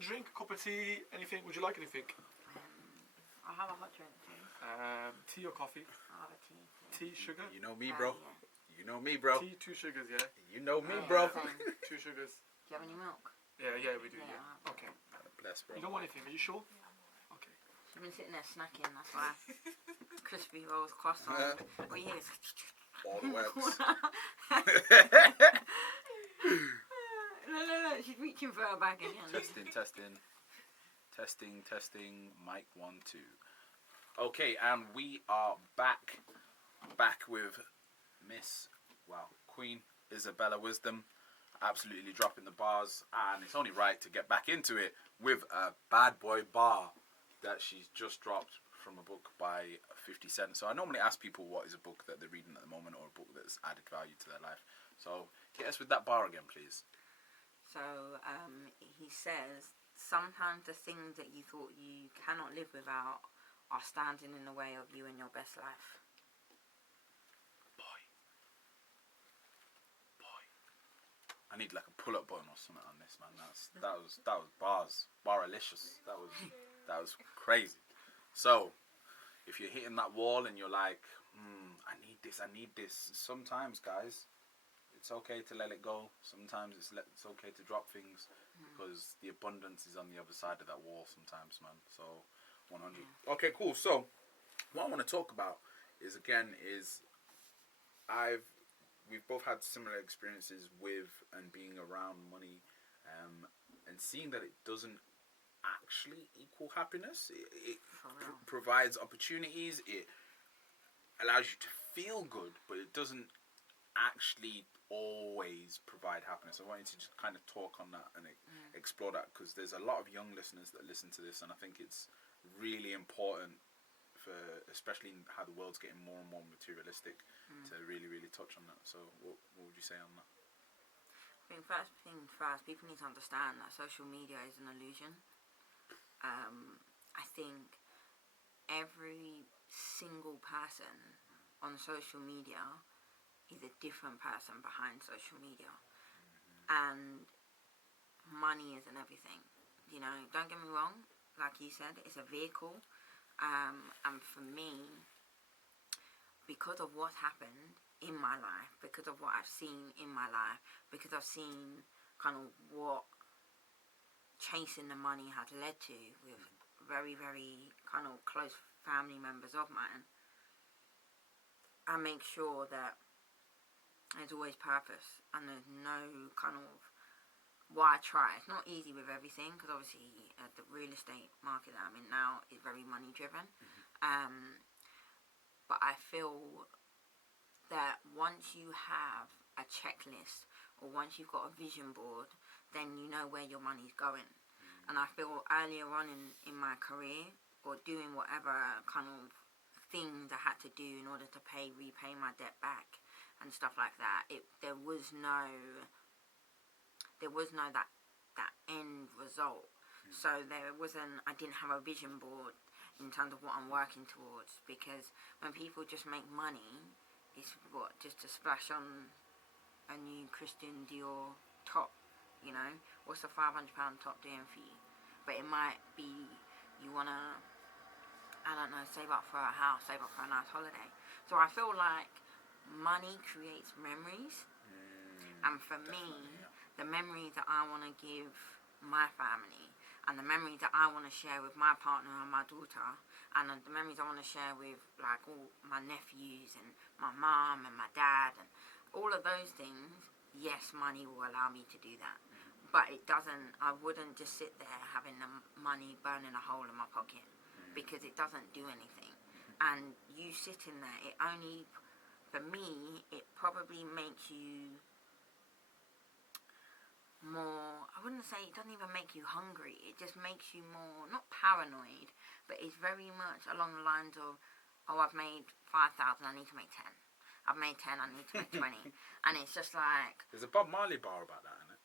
drink, a cup of tea, anything? Would you like anything? I'll have a hot drink, please. Tea or coffee? I'll have a tea. Tea, sugar? You know me, bro. Yeah. You know me, bro. Tea, 2 sugars, yeah? You know me, Yeah, bro. same. 2 sugars. Do you have any milk? Yeah, we do, Yeah. yeah. Okay. Bless, bro. You don't want anything, are you sure? Okay. She's been sitting there snacking, that's why. Crispy rolls, croissant. All you hear is... All the works. No, she's reaching for her bag again. Testing. Mic 1, 2. Okay, and we are back with Queen Isabella Wisdom, absolutely dropping the bars, and it's only right to get back into it with a bad boy bar that she's just dropped from a book by 50 Cent. So I normally ask people what is a book that they're reading at the moment or a book that's added value to their life. So hit us with that bar again, please. So he says, sometimes the things that you thought you cannot live without are standing in the way of you and your best life. Boy. I need like a pull-up button or something on this, man. That was bars. Baralicious. That was crazy. So, if you're hitting that wall and you're like, I need this. Sometimes, guys, it's okay to let it go. Sometimes it's okay to drop things because the abundance is on the other side of that wall sometimes, man. So, 100. Yeah. Okay, cool. So, what I want to talk about is we've both had similar experiences with and being around money, and seeing that it doesn't actually equal happiness. It provides opportunities. It allows you to feel good, but it doesn't actually always provide happiness. I wanted to just kind of talk on that and explore that, because there's a lot of young listeners that listen to this, and I think it's really important for, especially in how the world's getting more and more materialistic, to really, really touch on that. So what would you say on that? I think first thing first, people need to understand that social media is an illusion. I think every single person on social media is a different person behind social media. And money isn't everything. You know, don't get me wrong, like you said, it's a vehicle. And for me, because of what's happened in my life, because of what I've seen in my life, because I've seen kind of what chasing the money has led to with very, very kind of close family members of mine, I make sure that there's always purpose and there's no kind of why I try. It's not easy with everything, because obviously the real estate market that I'm in now is very money driven. But I feel that once you have a checklist or once you've got a vision board, then you know where your money's going. And I feel earlier on in my career, or doing whatever kind of things I had to do in order to repay my debt back and stuff like that, there was no that end result. So I didn't have a vision board in terms of what I'm working towards, because when people just make money, it's just to splash on a new Christian Dior top, you know? What's a £500 top doing for you? But it might be you want to, I don't know, save up for a house, save up for a nice holiday. So I feel like money creates memories. And for me, the memories that I want to give my family, and the memories that I want to share with my partner and my daughter, and the memories I want to share with like all my nephews and my mum and my dad and all of those things, yes, money will allow me to do that. But I wouldn't just sit there having the money burning a hole in my pocket, because it doesn't do anything. And you sitting there, for me, it probably makes you more, I wouldn't say, it doesn't even make you hungry, it just makes you more, not paranoid, but it's very much along the lines of, I've made 5,000, I need to make 10. I've made 10, I need to make 20. And it's just like... There's a Bob Marley bar about that, isn't it?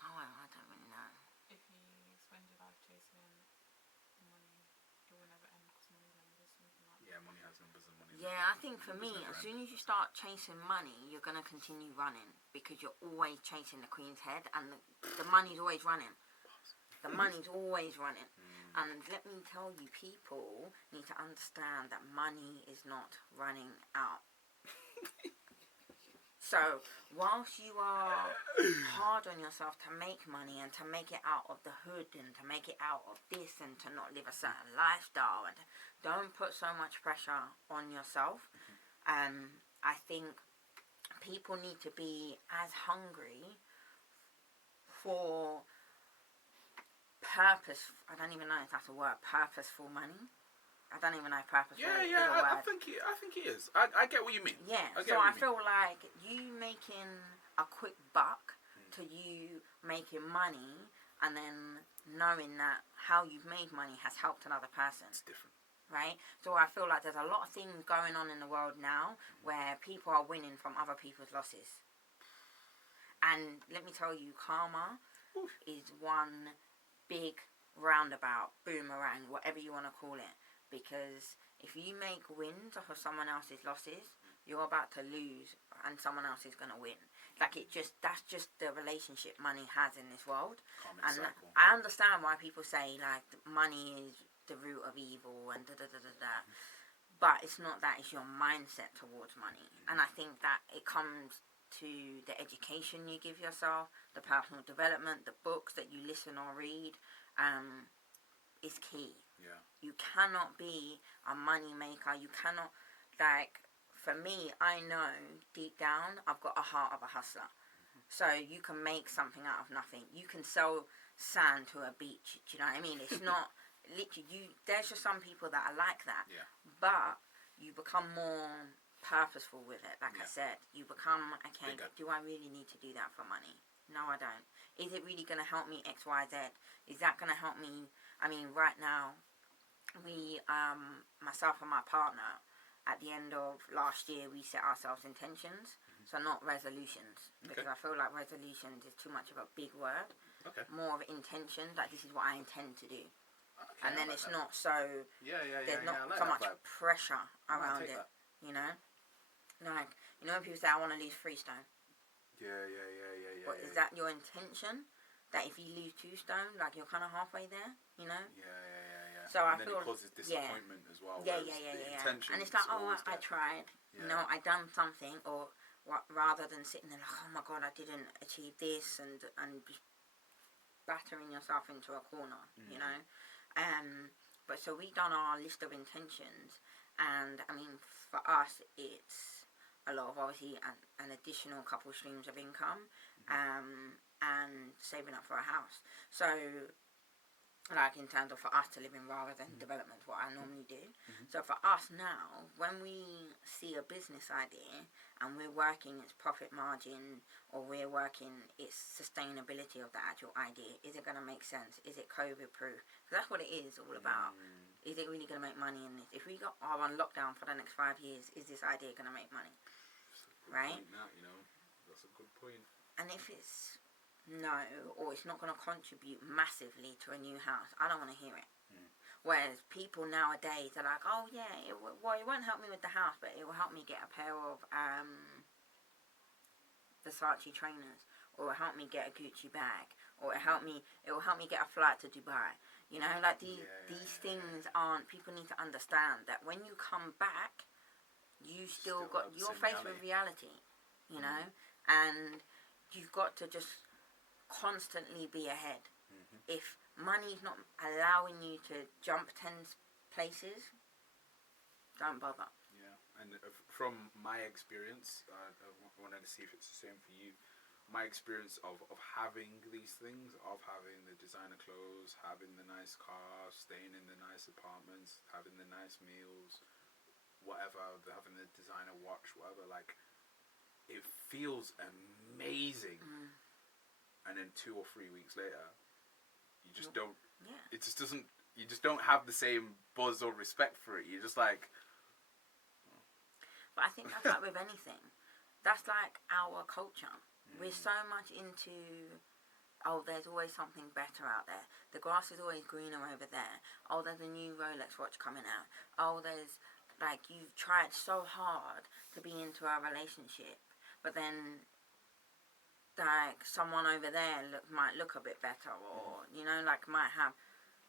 Oh, I don't really know. If you spend your life chasing money, it will never end, because money has numbers, something like that. Yeah, money has numbers and money. Yeah, I think for me, as soon as you start chasing money, you're going to continue running, because you're always chasing the Queen's head, and the money's always running. The money's always running. And let me tell you, people need to understand that money is not running out. So, whilst you are hard on yourself to make money and to make it out of the hood and to make it out of this and to not live a certain lifestyle, and don't put so much pressure on yourself. I think people need to be as hungry for I don't even know if that's a word, purposeful money. I don't even know if purposeful is a word. I think it is. I get what you mean. Yeah, so I feel like you making a quick buck to you making money and then knowing that how you've made money has helped another person. It's different. Right? So I feel like there's a lot of things going on in the world now where people are winning from other people's losses. And let me tell you, karma is one big roundabout, boomerang, whatever you want to call it. Because if you make wins off of someone else's losses, you're about to lose and someone else is going to win. Like that's just the relationship money has in this world. Common cycle. I understand why people say like money is the root of evil and da-da-da-da-da. But it's not that, it's your mindset towards money. And I think that it comes to the education you give yourself, the personal development, the books that you listen or read, is key. Yeah. You cannot be a money maker. You cannot, like, for me, I know deep down I've got a heart of a hustler. So you can make something out of nothing. You can sell sand to a beach. Do you know what I mean? It's not literally there's just some people that are like that. Yeah. But you become more purposeful with it. Like I said, you become, okay, Bigger. do I really need to do that for money? No, I don't. Is it really going to help me X, Y, Z? Is that going to help me? I mean, right now, we, myself and my partner, at the end of last year, we set ourselves intentions. So not resolutions. Because I feel like resolutions is too much of a big word. Okay. More of intention, that this is what I intend to do. Okay, And then it's not so, there's not I like so that much vibe. pressure around take it. that. You know? Like, you know when people say, I want to lose 3 stone. Yeah. But is that your intention? That if you lose 2 stone, like you're kind of halfway there, you know? Yeah. So I and then feel, it causes disappointment as well. Yeah. The intention And it's like, is oh, always I there. tried. You know, I done something, or rather than sitting there like, oh my God, I didn't achieve this, and just battering yourself into a corner, you know? But so we done our list of intentions, and I mean, for us, it's a lot of obviously an additional couple streams of income, and saving up for a house. So, like in terms of for us to live in rather than development, what I normally do. So for us now, when we see a business idea and we're working its profit margin, or we're working its sustainability of the actual idea, is it going to make sense? Is it COVID proof? Because that's what it is all about. Is it really going to make money in this? If we are on lockdown for the next 5 years, is this idea going to make money? Right? That's a good point. And if it's no, or it's not going to contribute massively to a new house, I don't want to hear it. Whereas people nowadays are like, oh yeah, it won't help me with the house, but it will help me get a pair of Versace trainers, or it will help me get a Gucci bag, or it will help me get a flight to Dubai. You know, like these things aren't. People need to understand that when you come back, you still got you're faced with reality. You know, and you've got to just constantly be ahead. If money's not allowing you to jump 10 places, don't bother. Yeah, and from my experience, I wanted to see if it's the same for you. My experience of having these things, of having the designer clothes, having the nice car, staying in the nice apartments, having the nice meals, whatever, having the designer watch, whatever, like, it feels amazing. And then 2 or 3 weeks later, you just don't. Yeah. It just doesn't. You just don't have the same buzz or respect for it. You're just like. But I think that's like with anything. That's like our culture. We're so much into. Oh, there's always something better out there. The grass is always greener over there. Oh, there's a new Rolex watch coming out. Oh, there's like you've tried so hard to be into a relationship, but then like someone over there might look a bit better, or you know, like might have,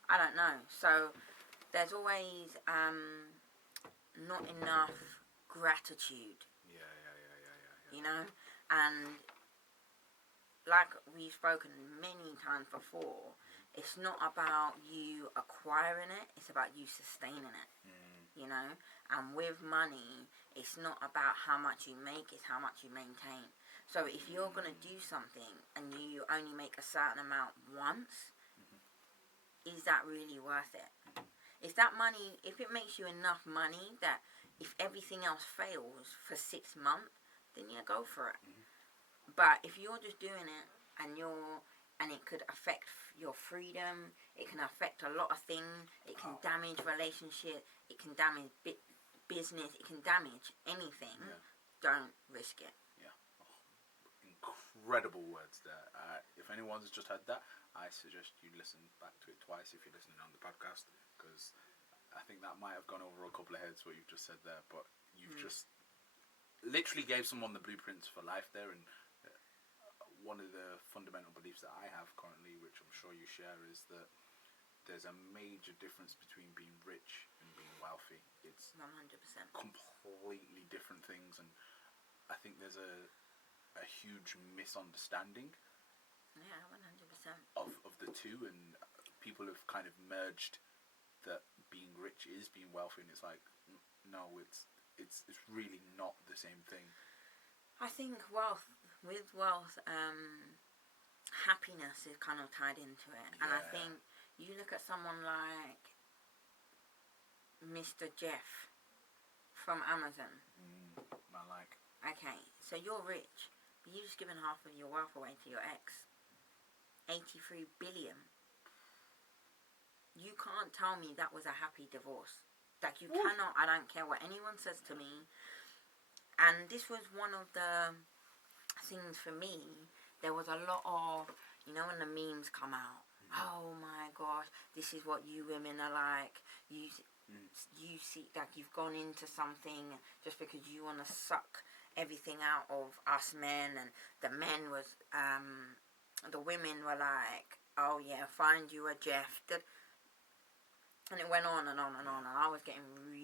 I don't know. So there's always not enough gratitude, Yeah. you know, and like we've spoken many times before, it's not about you acquiring it, it's about you sustaining it, you know. And with money, it's not about how much you make, it's how much you maintain. So if you're going to do something and you only make a certain amount once, is that really worth it? If that money, if it makes you enough money that if everything else fails for 6 months, then yeah, go for it. But if you're just doing it and it could affect your freedom, it can affect a lot of things, it can damage relationship, it can damage business, it can damage anything, don't risk it. Incredible words there. If anyone's just had that, I suggest you listen back to it twice if you're listening on the podcast, because I think that might have gone over a couple of heads what you've just said there, but you've just literally gave someone the blueprints for life there. And one of the fundamental beliefs that I have currently, which I'm sure you share, is that there's a major difference between being rich and being wealthy. It's 100%. completely different things, and I think there's a huge misunderstanding Yeah, 100%. of the two, and people have kind of merged that being rich is being wealthy, and it's like, no, it's really not the same thing. I think with wealth, happiness is kind of tied into it. And I think you look at someone like Mr. Jeff from Amazon. Man, like, Okay, so you're rich, but you've just given half of your wealth away to your ex. 83 billion. You can't tell me that was a happy divorce. Like, you cannot. I don't care what anyone says to me. And this was one of the things for me. There was a lot of, you know, when the memes come out. Oh my gosh, this is what you women are like. You see, like, you've gone into something just because you want to suck everything out of us men. And the men was, the women were like, oh yeah, find you a Jeff. And it went on and on and on. And I was getting really